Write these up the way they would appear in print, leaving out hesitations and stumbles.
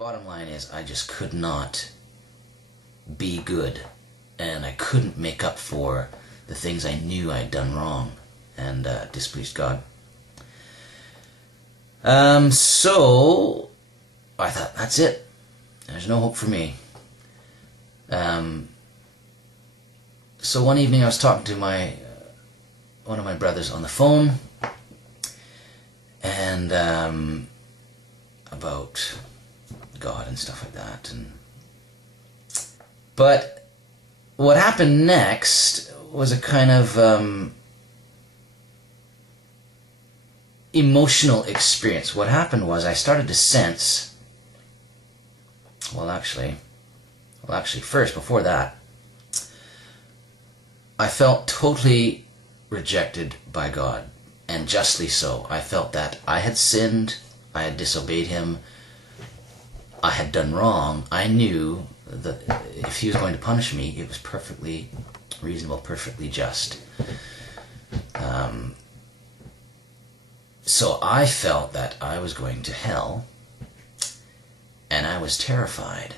Bottom line is, I just could not be good, and I couldn't make up for the things I knew I'd done wrong and displeased God. So I thought, that's it. There's no hope for me. So one evening I was talking to one of my brothers on the phone, and about God and stuff like that. But what happened next was a kind of emotional experience. What happened was I started to sense, actually first, before that, I felt totally rejected by God, and justly so. I felt that I had sinned, I had disobeyed Him, I had done wrong. I knew that if He was going to punish me, it was perfectly reasonable, perfectly just. So I felt that I was going to hell, and I was terrified.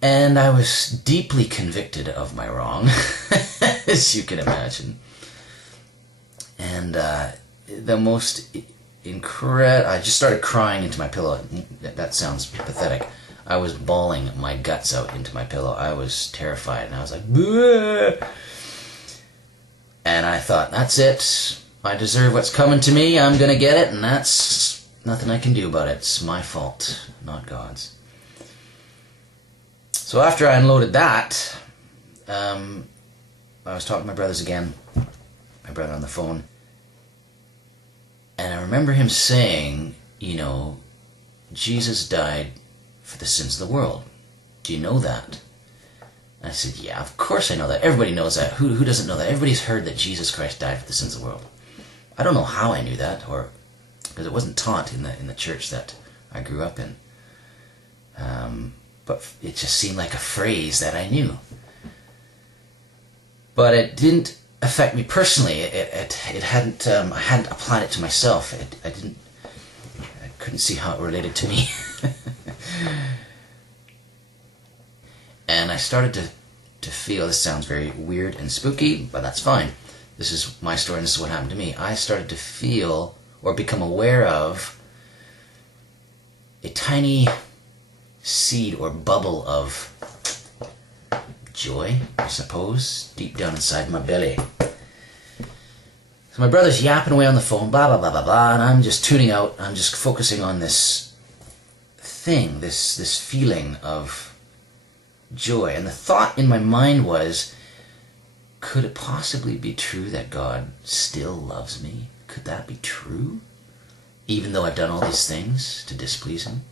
And I was deeply convicted of my wrong, as you can imagine. And the most I just started crying into my pillow. That sounds pathetic. I was bawling my guts out into my pillow. I was terrified, and I was like, bleh! And I thought, that's it. I deserve what's coming to me. I'm going to get it, and that's nothing I can do about it. It's my fault, not God's. So after I unloaded that, I was talking to my brothers again, my brother on the phone, and I remember him saying, Jesus died for the sins of the world. Do you know that? And I said, yeah, of course I know that. Everybody knows that. Who doesn't know that? Everybody's heard that Jesus Christ died for the sins of the world. I don't know how I knew that, or because it wasn't taught in the church that I grew up in. But it just seemed like a phrase that I knew. But it didn't affect me personally. It hadn't. I hadn't applied it to myself. I couldn't see how it related to me. And I started to feel. This sounds very weird and spooky, but that's fine. This is my story, and this is what happened to me. I started to feel or become aware of a tiny seed or bubble of joy, I suppose, deep down inside my belly. So my brother's yapping away on the phone, blah, blah, blah, blah, blah, and I'm just tuning out. I'm just focusing on this thing, this feeling of joy. And the thought in my mind was, could it possibly be true that God still loves me? Could that be true? Even though I've done all these things to displease Him?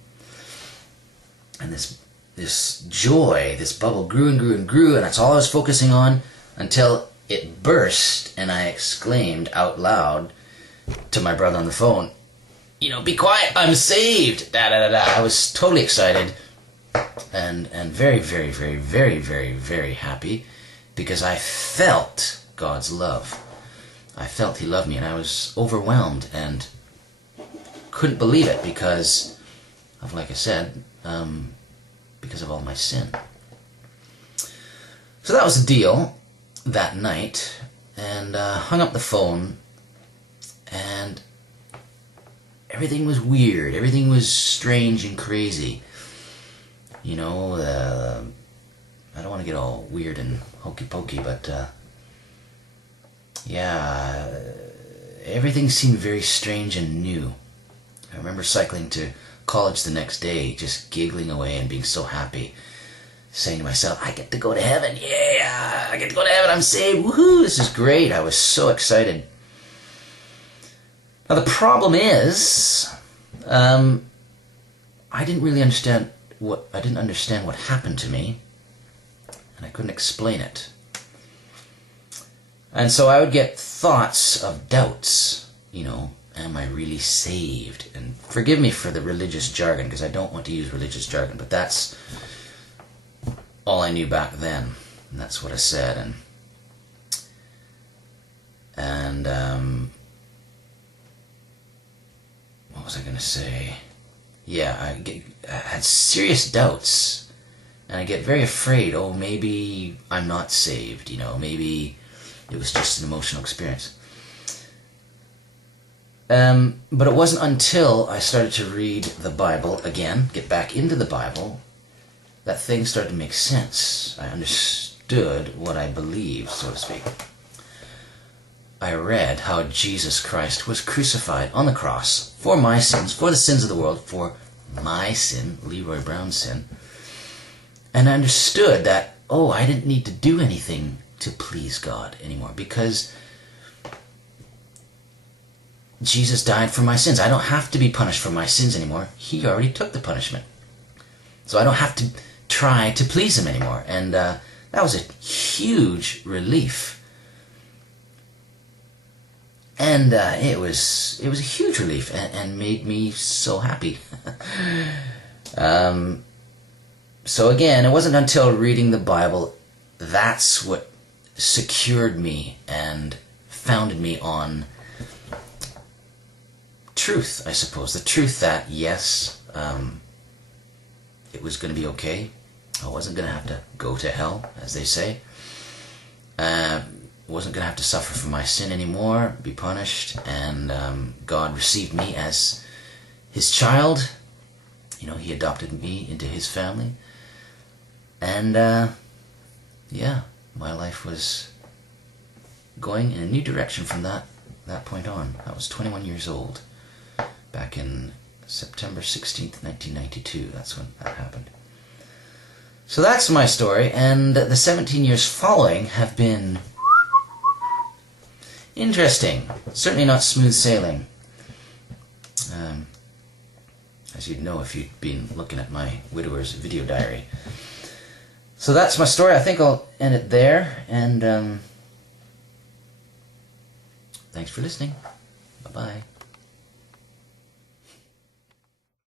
And this joy, this bubble grew and grew and grew, and that's all I was focusing on until it burst, and I exclaimed out loud to my brother on the phone, be quiet, I'm saved, da da da da. I was totally excited and very, very, very, very, very, very happy, because I felt God's love. I felt He loved me, and I was overwhelmed and couldn't believe it because of, like I said, because of all my sin. So that was the deal that night, and hung up the phone, and everything was weird. Everything was strange and crazy. I don't want to get all weird and hokey pokey, but everything seemed very strange and new. I remember cycling to college the next day, just giggling away and being so happy, saying to myself, I get to go to heaven, yeah, I get to go to heaven, I'm saved, woohoo, this is great. I was so excited. Now the problem is, I didn't understand what happened to me, and I couldn't explain it. And so I would get thoughts of doubts, am I really saved? And forgive me for the religious jargon, because I don't want to use religious jargon, but that's all I knew back then, and that's what I said. And what was I going to say? yeah, I had serious doubts, and I get very afraid. Oh, maybe I'm not saved. Maybe it was just an emotional experience. But it wasn't until I started to read the Bible again, get back into the Bible, that things started to make sense. I understood what I believed, so to speak. I read how Jesus Christ was crucified on the cross for my sins, for the sins of the world, for my sin, Leroy Brown's sin. And I understood that, I didn't need to do anything to please God anymore, because Jesus died for my sins. I don't have to be punished for my sins anymore. He already took the punishment. So I don't have to try to please him anymore. And that was a huge relief. And it was a huge relief, and made me so happy. So again, it wasn't until reading the Bible that's what secured me and founded me on truth, I suppose. The truth that, yes, it was going to be okay. I wasn't going to have to go to hell, as they say. Wasn't going to have to suffer for my sin anymore, be punished, and God received me as his child. He adopted me into his family. And, my life was going in a new direction from that point on. I was 21 years old, back in September 16th, 1992. That's when that happened. So that's my story, and the 17 years following have been interesting. Certainly not smooth sailing. As you'd know if you'd been looking at my widower's video diary. So that's my story. I think I'll end it there. And thanks for listening. Bye-bye.